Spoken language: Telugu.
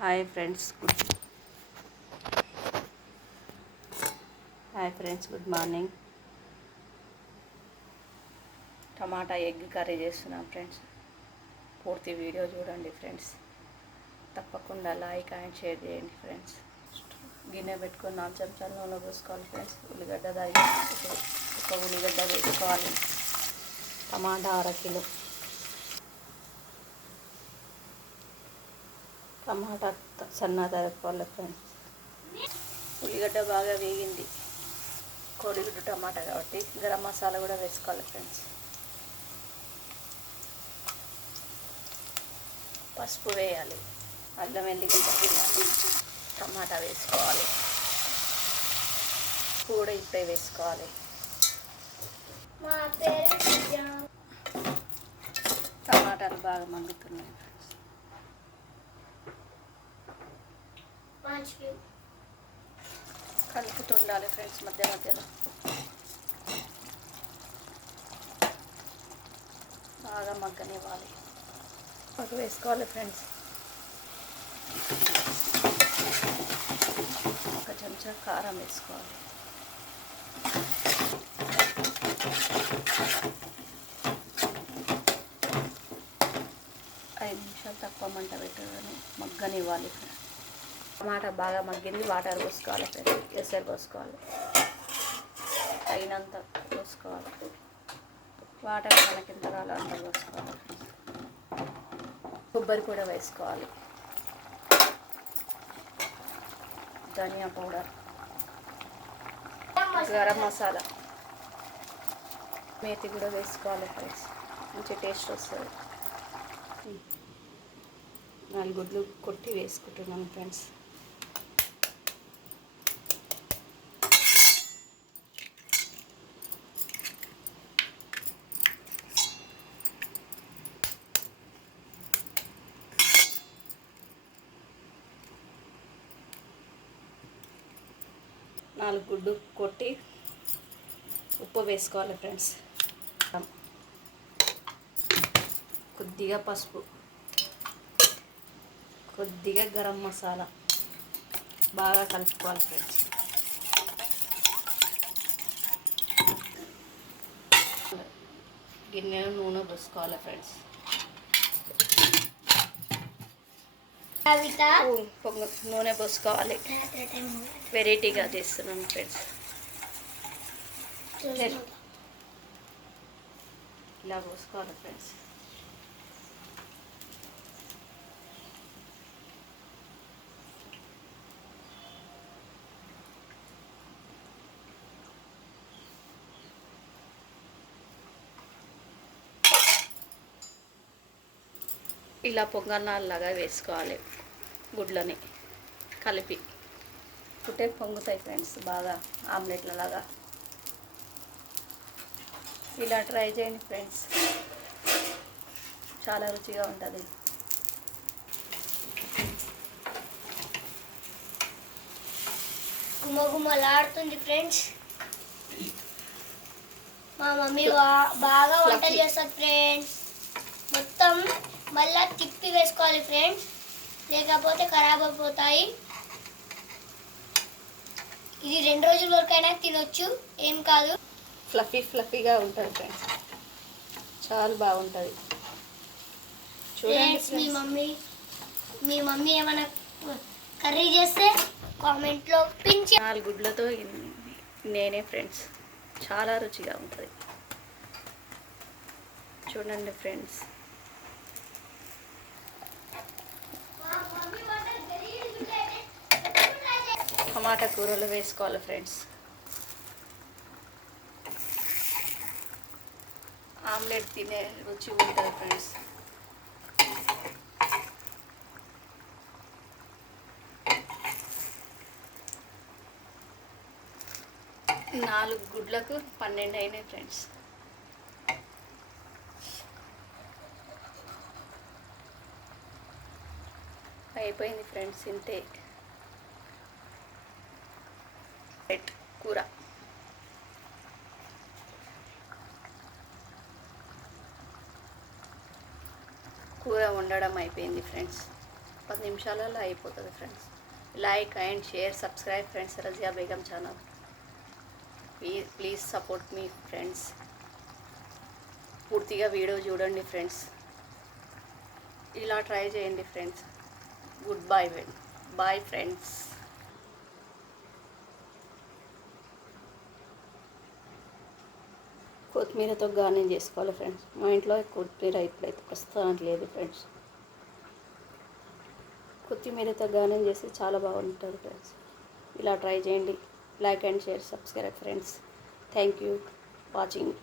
Hi friends good hi friends good morning. టమాటా ఎగ్ కర్రీ చేస్తున్నాం ఫ్రెండ్స్. పూర్తి వీడియో చూడండి ఫ్రెండ్స్. తప్పకుండా లైక్ అండ్ షేర్ చేయండి ఫ్రెండ్స్. గిన్నె పెట్టుకొని నాలుగు చెంచాలు నూనె పోసుకోవాలి ఫ్రెండ్స్. ఉల్లిగడ్డ దాగి ఒక ఉల్లిగడ్డ వేసుకోవాలి. టమాటా అర కిలో. టమాటా సన్న తరుక్కోవాలి ఫ్రెండ్స్ ఉల్లిగడ్డ బాగా వేగింది. కోడిగుడ్డు టమాటా కాబట్టి గరం మసాలా కూడా వేసుకోవాలి ఫ్రెండ్స్. పసుపు వేయాలి. అల్లం వెల్లిగడ్డ వేయాలి. టమాటా వేసుకోవాలి. కూడా ఇప్పుడే వేసుకోవాలి. టమాటాలు బాగా మగ్గుతున్నాయి ఫ్రెండ్స్ మంచి కలుపుతుండాలి ఫ్రెండ్స్ మధ్య మధ్యలో. బాగా మగ్గనివ్వాలి. పక్క వేసుకోవాలి ఫ్రెండ్స్. ఒక చెంచా కారం వేసుకోవాలి. ఐదు నిమిషాలు తక్కువ మంట పెట్టుకొని మగ్గనివ్వాలి ఫ్రెండ్స్. టమాటా బాగా మగ్గింది వాటర్ పోసుకోవాలి ఫ్రెండ్స్ ఎసరు పోసుకోవాలి. అయినంత పోసుకోవాలి. వాటర్ మనకి ఎంత కావాలో అంత పోసుకోవాలి. కొబ్బరి కూడా వేసుకోవాలి. ధనియా పౌడర్. గరం మసాలా. మేతి కూడా వేసుకోవాలి ఫ్రెండ్స్. మంచి టేస్ట్ వస్తుంది. నాలుగు గుడ్లు కొట్టి వేసుకుంటున్నాను ఫ్రెండ్స్. నాలుగు గుడ్డు కొట్టి ఉప్పు వేసుకోవాలి ఫ్రెండ్స్. కొద్దిగా పసుపు. కొద్దిగా గరం మసాలా బాగా కలుపుకోవాలి ఫ్రెండ్స్. గిన్నెలో నూనె పోసుకోవాలి ఫ్రెండ్స్. నూనె పోసుకోవాలి. వెరైటీగా చేస్తున్నాను ఫ్రెండ్స్. ఇలా పోసుకోవాలి ఫ్రెండ్స్. ఇలా పొంగనాల్లాగా వేసుకోవాలి గుడ్లని కలిపి. పుట్టే పొంగుతాయి ఫ్రెండ్స్ బాగా ఆమ్లెట్ల లాగా ఇలా ట్రై చేయండి ఫ్రెండ్స్. చాలా రుచిగా ఉంటుంది. గుమగుమలాడుతుంది ఫ్రెండ్స్. మా మమ్మీ బాగా Fluffy. చేస్తుంది ఫ్రెండ్స్. మళ్ళా తిప్పి వేసుకోవాలి ఫ్రెండ్స్. లేకపోతే ఖరాబ్ అయిపోతాయి. ఇది రెండు రోజుల వరకైనా తినొచ్చు. ఏం కాదు. ఫ్లఫీ ఫ్లఫీగా ఉంటుంది ఫ్రెండ్స్. చాలా బాగుంటుంది. చూడండి ఫ్రెండ్స్ మీ. మమ్మీ మీ మమ్మీ ఏమైనా కర్రీ చేస్తే కామెంట్లో పించి నాలుగు గుడ్లతో నేనే ఫ్రెండ్స్. చాలా రుచిగా ఉంటుంది. చూడండి ఫ్రెండ్స్. టమాటా కూరలు వేసుకోవాలి ఫ్రెండ్స్. ఆమ్లెట్ తినే రుచి ఉంటుంది ఫ్రెండ్స్. నాలుగు గుడ్లకు పన్నెండు అయినాయి ఫ్రెండ్స్. అయిపోయింది ఫ్రెండ్స్ ఇంతే పెట్ కూర కూర వండడం అయిపోయింది ఫ్రెండ్స్. పది నిమిషాలలో అయిపోతుంది friends. Like and share subscribe friends Razia Begum channel. Please please support me friends. పూర్తిగా వీడియో చూడండి ఫ్రెండ్స్. ఇలా ట్రై చేయండి friends. Good bye bye friends. కొత్తిమీరతో గార్నింగ్ చేసుకోవాలి ఫ్రెండ్స్. మా ఇంట్లో కొత్తిమీర ఇప్పుడైతే ప్రస్తుతానికి లేదు ఫ్రెండ్స్. కొత్తిమీరతో గార్నింగ్ చేస్తే చాలా బాగుంటుంది ఫ్రెండ్స్. ఇలా ట్రై చేయండి. Like and share subscribe friends. Thank you. Watching.